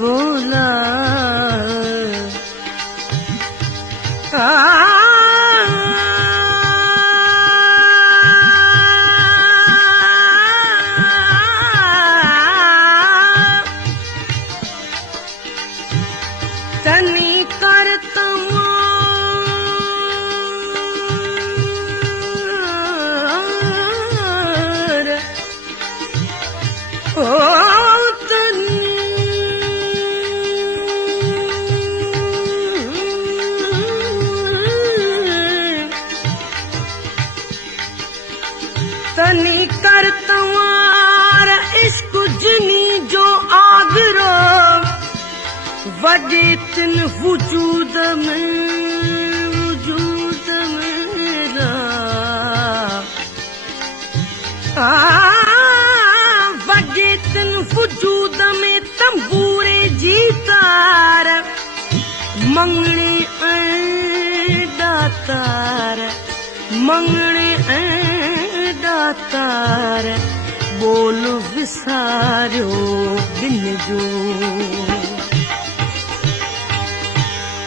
बोला तनी करता तनी कर तवार इश्क जिनी जो आगरो वजे तिन वजूद मेरा वजे तिन वजूद में तंबूरे जीतार मंगने दातार मंगने दातार बोल विसारो दिन जो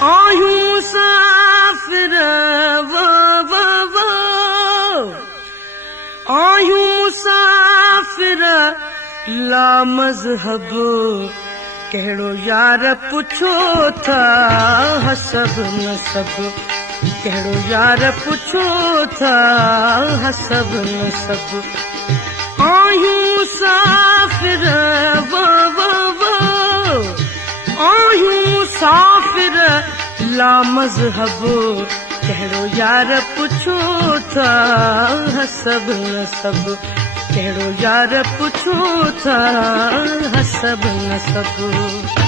आयूं मुसाफिर वो आयूं मुसाफिर ला मजहब कहिड़ो यार पुछो था हसब नसब कहिड़ो यार पुछो था हसब नसब आयूं मुसाफिर वो आयूं मुसाफिर ला मजहब कहिड़ो यार पुछो था हसब नसब कहिड़ो यार पुछो था हसब नसब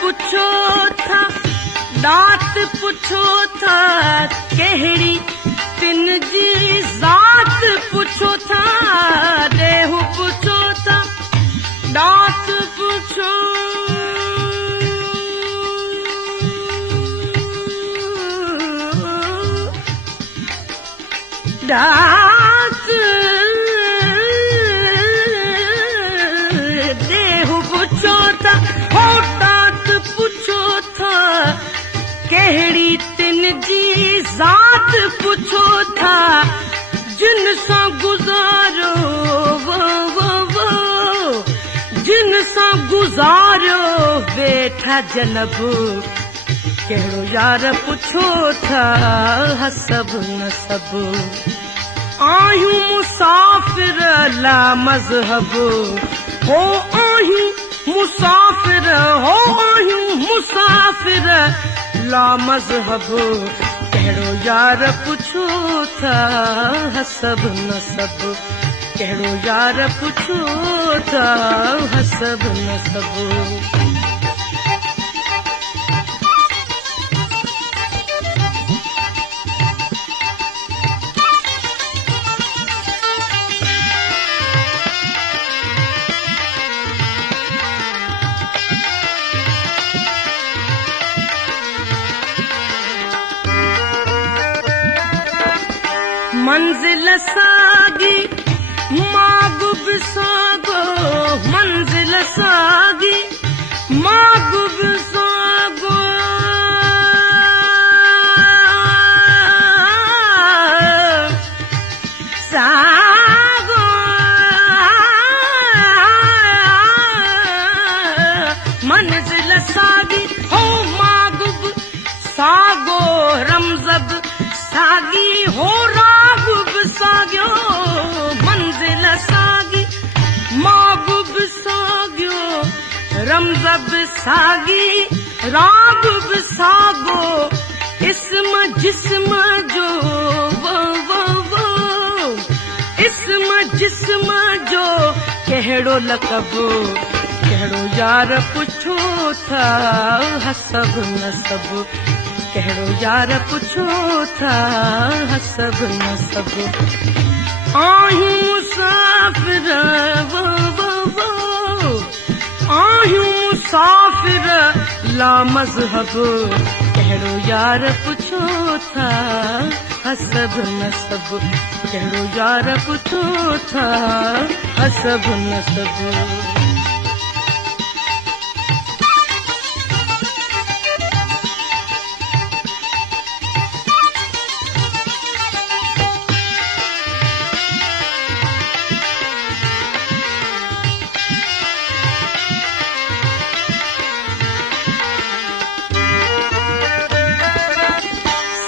पुछो था दात पुछो था कहिड़ी तिन जी ज़ात पुछो था देहु पुछो था दात पुछो दात देहु पुछो था कहिड़ी तिन जी ज़ात पुछो था जिन सां गुज़ारो जिन सां गुज़ारियो वेठा जनब कहिड़ो यार पुछो था हसब नसब आयूं मुसाफिर ला मजहब हो आयूं मुसाफिर हो आयूं मुसाफिर ला मजहब कहिड़ो यार पुछो था हसब नसब कहिड़ो यार पुछो था हसब नसब मंजिल सागी मागुब सागो मंजिल सागी मागुब सागो सागो मंजिल सागी हो मागुब सागो रमजब सागी हो सागियो मंजिल सागी मागुब सागियो रमजब सागी रागुब सागो इसम जिस्म जो इसम जिस्म जो कहिड़ो लक़ब कहिड़ो यार पुछो था हसब नसब कहिड़ो यार पुछो था हसब नसब आहियूं मुसाफ़िर आहियूं मुसाफ़िर लामज़हब कहिड़ो यार पुछो था हसब नसब कहिड़ो यार पुछो था हसब नसब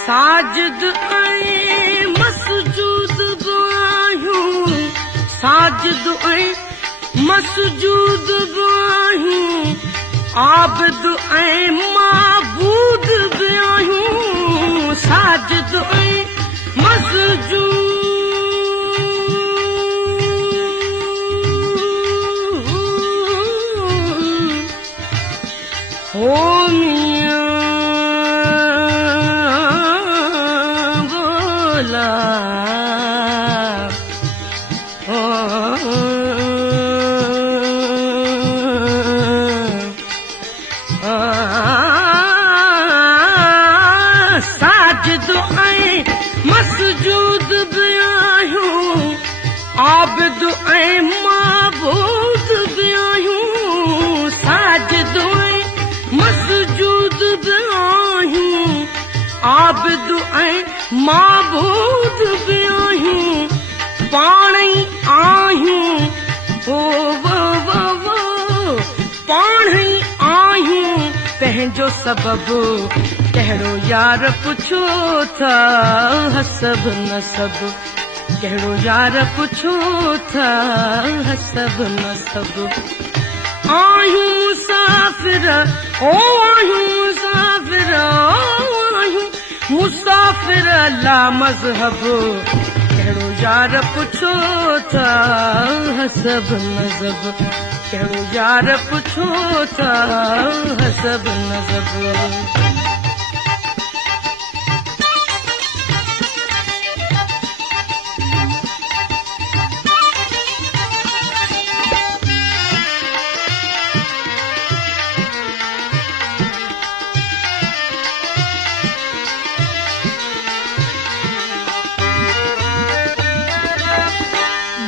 साजिद ऐं मसजूद बि आहियूं साजिद ऐं मसजूद बि आहियूं आबिद ऐं माबूद बि आहियूं साजिद ऐं मसजूद हो साजिद ऐं मसजूद बि आहियूं आबिद ऐं माबूद बि आहियूं साजिद ऐं मसजूद बि आहियूं आबिद ऐं माबूद बि आहियूं पाण ई आहियूं पाण ई आहियूं पंहिंजो सबबु कहिड़ो यार पुछो था हसब नसब कहिड़ो यार पुछो था हसब नसब आहियूं मुसाफ़िर आहियूं मुसाफ़िर आहियूं मुसाफ़िर लामज़हब कहिड़ो यार पुछो था हसब नसब कहिड़ो यार पुछो था हसब नसब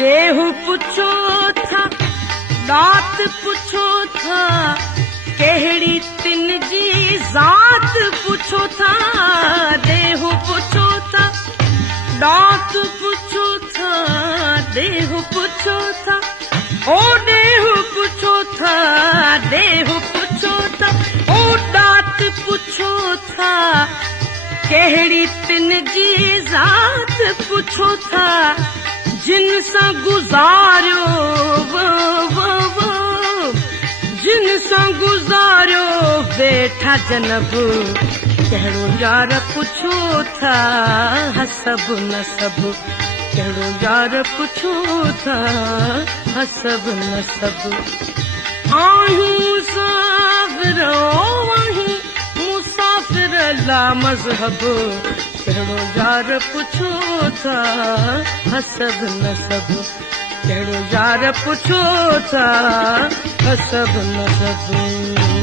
देहु पुछो था दात पुछो था कहिड़ी तिन जी ज़ात पुछो था देहु पुछो था दात पुछो था देहु पुछो था ओ देहु पुछो था देहु पुछो था ओ दात पुछो था कहिड़ी तिन जी ज़ात पुछो था जिन सां गुज़ारियो जिन सां गुज़ारियो वेठा जनब कहिड़ो यार पुछो था हसब नसब कहिड़ो यार पुछो था हसब नसब आहियूं मुसाफ़िर आहियूं मुसाफ़िर लामज़हब कहिड़ो यार पुछो था हसब नसब कहिड़ो यार पुछो था हसब नसब